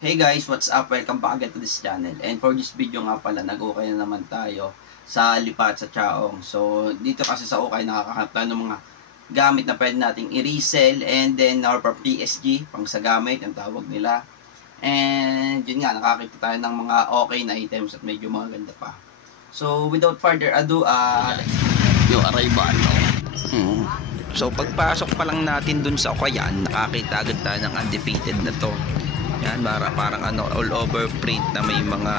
Hey guys, what's up? Welcome back again to this channel. And for this video nga pala, nag-ukay na naman tayo sa Lipat sa Chaong. So, dito kasi sa ukay, nakakahanap tayo ng mga gamit na pwede nating i-resell. And then, our PSG, pang sa gamit, ang tawag nila. And, yun nga, nakakita tayo ng mga okay na items at medyo maganda pa. So, without further ado, yung arrival. So, pagpasok pa lang natin dun sa ukayan, nakakita agad tayo ng undefeated na to. Yan, parang all over print na may mga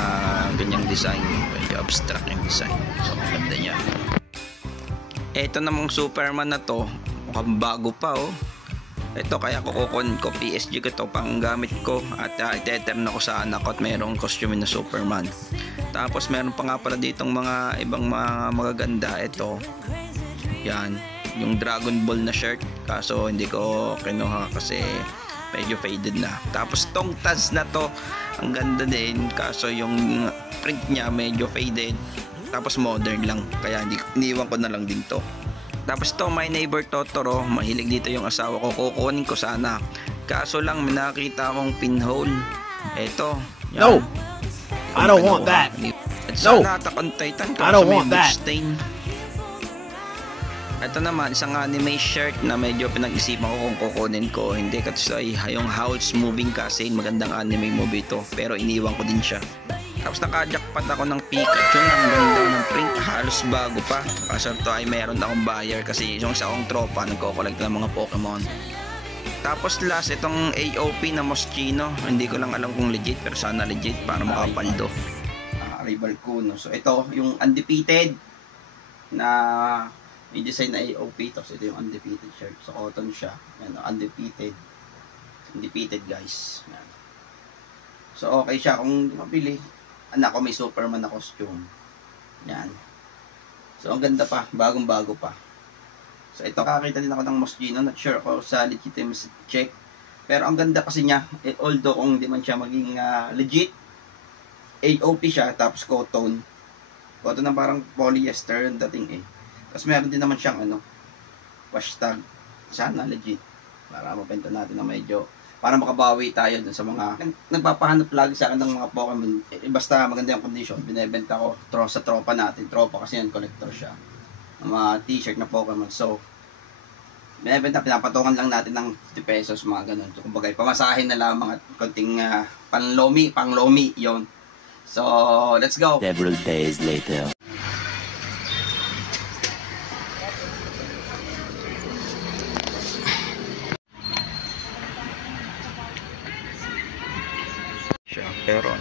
ganyang design. Medyo abstract yung design. So, ganda niya. Ito namang Superman na to, mukhang bago pa oh. Ito kaya kukunin ko, PSG ko to pang gamit ko. At iteterm na ko sa anak ko at mayroong costume na Superman. Tapos meron pa nga pala ditong mga ibang mga magaganda. Ito, yan, yung Dragon Ball na shirt. Kaso hindi ko kinuha kasi medyo faded na. Tapos tong Taz na to, ang ganda din, kaso yung print niya medyo faded, tapos modern lang, kaya iniwan ko na lang din to. Tapos to, My Neighbor Totoro, mahilig dito yung asawa ko, kukunin ko sana, kaso lang may nakita akong pinhole. Eto, yan. No, I don't want that. At sana Attack on Titan, I don't want that. Stain. Ito naman, isang anime shirt na medyo pinag-isipan ko kung kukunin ko. Hindi kasi yung Howl's Moving Castle, magandang anime movie ito, pero iniwan ko din siya. Tapos naka-jackpot ako ng Pikachu, ang ganda ng print, halos bago pa. Kasi ito ay meron akong buyer kasi yung isa akong tropa nagko-collect ng mga Pokemon. Tapos last, itong AOP na Moschino, hindi ko lang alam kung legit, pero sana legit para makapaldo. Arrival ko, no? So ito, yung undefeated na may design na AOP, tapos ito yung undefeated shirt. So cotton siya. Yan, undefeated. Undefeated guys. Yan. So okay siya kung mabili. Anak ko may Superman na costume. Yan. So ang ganda pa, bagong bago pa. So ito, kakita din ako ng Moschino. Not sure ako sa legitimacy check. Pero ang ganda kasi niya, although kung hindi man siya maging legit, AOP siya, tapos cotton. Cotton na parang polyester ang dating eh. Tapos meron din naman siyang hashtag, sana legit, para mabenta natin na medyo, para makabawi tayo dun sa mga nagpapahanap lagi sa akin ng mga Pokemon. Basta maganda yung condition, binebenta ko sa tropa natin. Tropa kasi yan, collector siya, mga t-shirt na Pokemon. So binebenta, pinapatungan lang natin ng 50 pesos, mga ganun. So kumbaga pamasahin na lamang at konting panglomi yon. So let's go. Several days later. Pero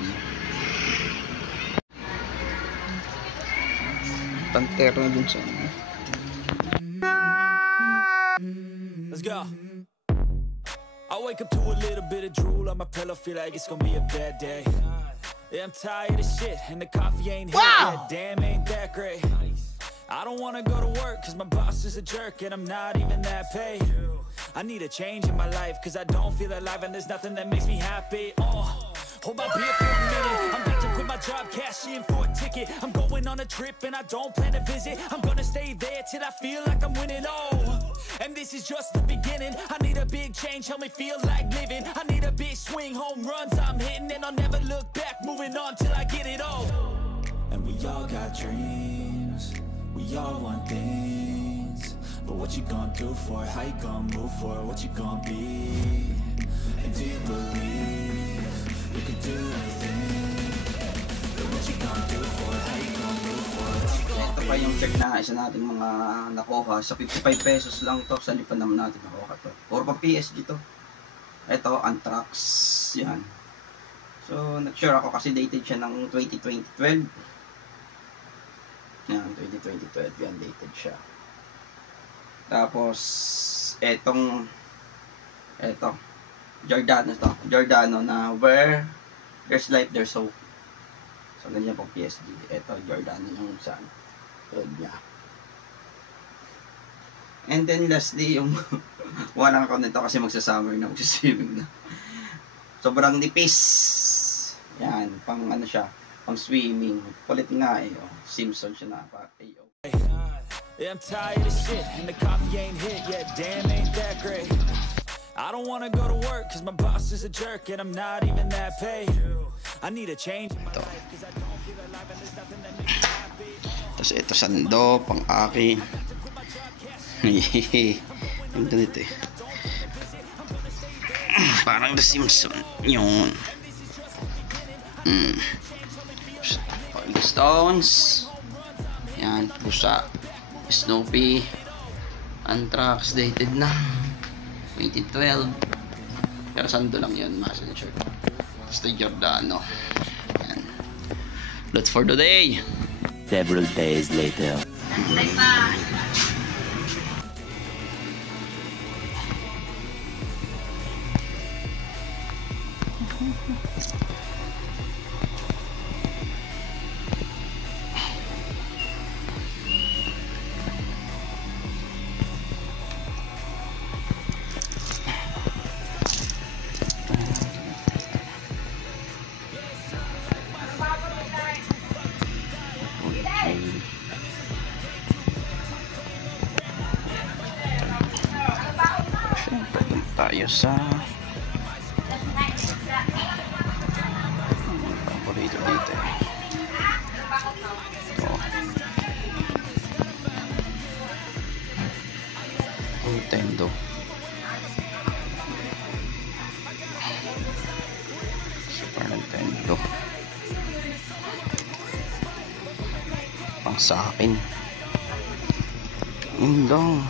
pantero na dun sa Let's go. I wake up to a little bit of drool on my pillow, feel like it's gonna be a bad day. Yeah, I'm tired of shit and the coffee ain't hit yet. Damn, ain't that great. I don't wanna go to work cause my boss is a jerk and I'm not even that paid. I need a change in my life cause I don't feel alive and there's nothing that makes me happy. Hold my beer for a minute. I'm about to quit my job, cash in for a ticket. I'm going on a trip and I don't plan to visit. I'm gonna stay there till I feel like I'm winning. And this is just the beginning. I need a big change, help me feel like living. I need a big swing, home runs I'm hitting, and I'll never look back, moving on till I get it all. And we all got dreams, we all want things, but what you gonna do for it? How you gonna move for it? What you gonna be? And do you believe you can do anything? But what you gonna do for it? How you gonna move for it? What you gonna ito pa yung check na isa natin mga nakuha. Sa 55 pesos lang to. Sa lipan naman natin nakuha to. Puro pa PSG to. Ito, Anthrax. Yan. So, not sure ako kasi dated siya ng 2012. Yan, 2012. Yan, dated siya. Tapos, eto, Giordano na where there's life, there's hope. So, ganyan pong PSG. Ito, Giordano yung saan. Red niya. And then, lastly, yung walang ako nito kasi magsasummer na, magsaswimming na. Sobrang nipis. Yan, pang siya, pang swimming. Kulit nga eh. Simpson siya na. Yeah, I'm tired of shit and the coffee ain't hit yet. Damn, ain't that great. I don't wanna go to work cause my boss is a jerk and I'm not even that paid. I need a change in my life cause I don't feel alive and there's nothing that makes me happy. Tapos ito sando, pang akin. Yung ganito eh. Parang The Simpsons yun. Rolling Stones. Yan, pusa. Snoopy. Anthrax, dated na 2012. Pero sando lang yun, muscle shirt. Tapos the Giordano. Yan. Loot for the day. Several days later. Tayo sa paborito dito eh. Ito Nintendo. Super Nintendo pang sa akin. Yun lang.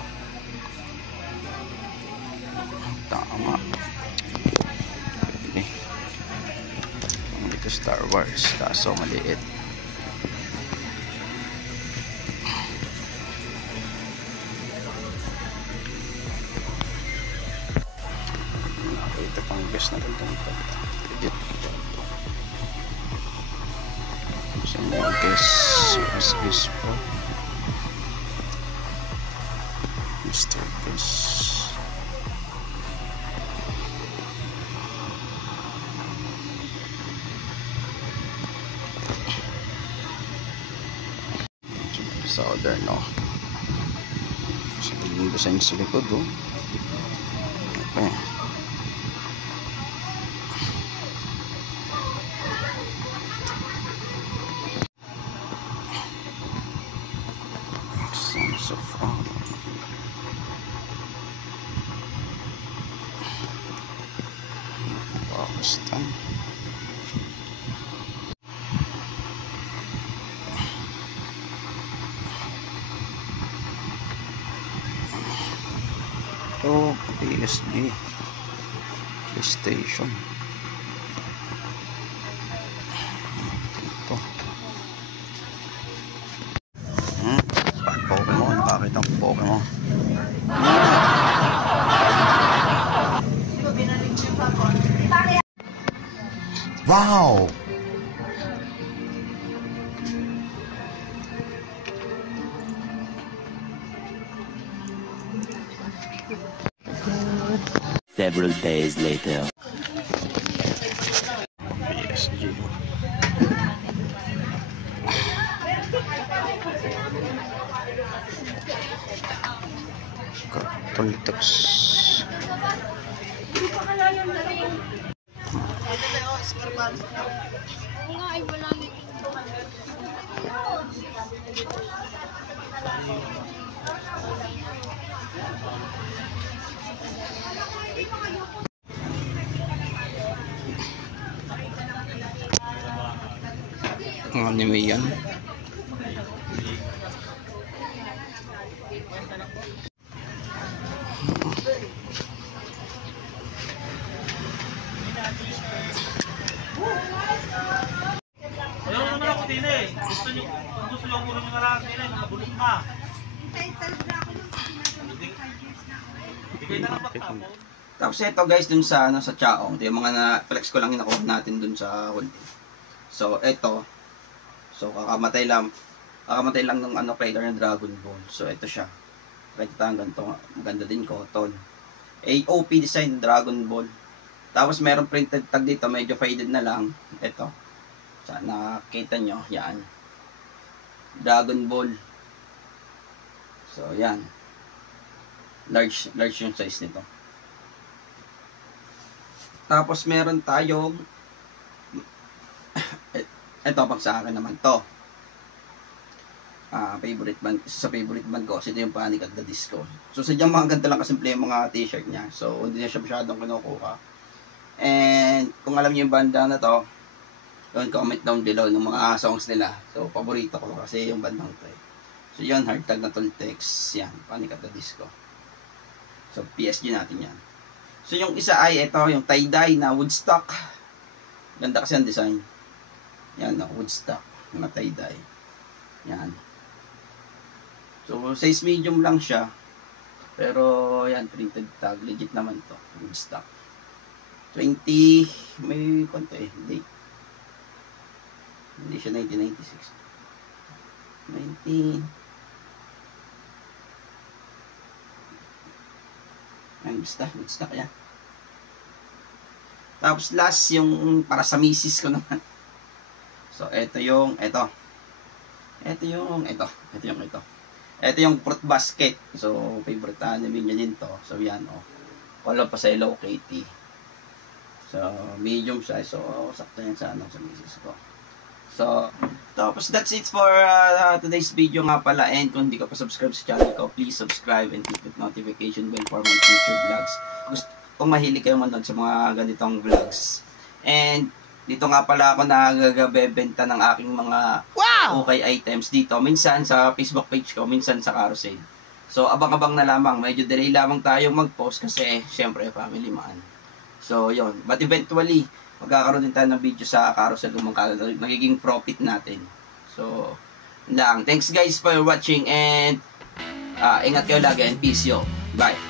Tama. Okay. Dito Star Wars, kaso maliit. Ito pang guess na gandang pagka. Legit. Gusto mo guess. Mas guess po. Mr. Guess. Southern, no? So, yung design sa likod, oh. Okay. Sons of Pakistan. Ito, PSG PlayStation. Ito Pokemon, nakakita ng Pokemon. Wow! Several days later. PSG. Toltecs. Anime yan. Ayaw naman ako din eh. Gusto nyo ko rin yung marami din eh. Nakabulong ka. Hindi kayo nakapagtapon. Tapos ito guys dun sa sa Chaong, ito yung mga na-flex ko lang yung nakuha natin dun sa huli. So ito, so kakamatay lang ng player ng Dragon Ball. So ito siya. Kita ang ganito, maganda din cotton. AOP design Dragon Ball. Tapos meron printed tag dito, medyo faded na lang. Ito. Sana nakita nyo, yan. Dragon Ball. So yan. Large yung size nito. Tapos meron tayong ito pag sa akin naman to. Favorite band, sa favorite band ko kasi ito yung Panic at the Disco. So sadyang mga ganda lang kasimple yung mga t-shirt niya. So hindi na siya masyadong kinukuha. And kung alam niyo yung banda na to, yun, comment down below ng mga songs nila. So paborito ko kasi yung bandang to. So yun, Hardtag na Toltecs. Yan, Panic at the Disco. So PSG natin yan. So yung isa ay ito, yung tie-dye na Woodstock. Ganda kasi ang design. Yan, no, Woodstock na tie-dye. Yan. So size medium lang siya. Pero yan, printed tag. Legit naman to, Woodstock. 20, may konto eh, date. Hindi siya 1996. 19. Yan, Woodstock yan. Tapos last yung para sa misis ko naman. So ito yung ito yung Fruit Basket. So favorite anime niya din to. So yan Wala pa sa Hello Kitty. So medium size. So sakto yan sa sa misis ko. So tapos that's it for today's video nga pala. And kung hindi ka pa subscribe sa channel ko, please subscribe and click the notification bell for my future vlogs. Kung mahilig kayo manood sa mga ganitong vlogs. And dito nga pala ako nagagabebenta ng aking mga okay items dito. Minsan sa Facebook page ko, minsan sa Carousel. So abang-abang na lamang. Medyo delay lamang tayong mag-post kasi syempre family man. So yun. But eventually, magkakaroon din tayo ng video sa Carousel kung nagiging profit natin. So, lang. Thanks guys for watching and ingat kayo lagi and peace yo. Bye.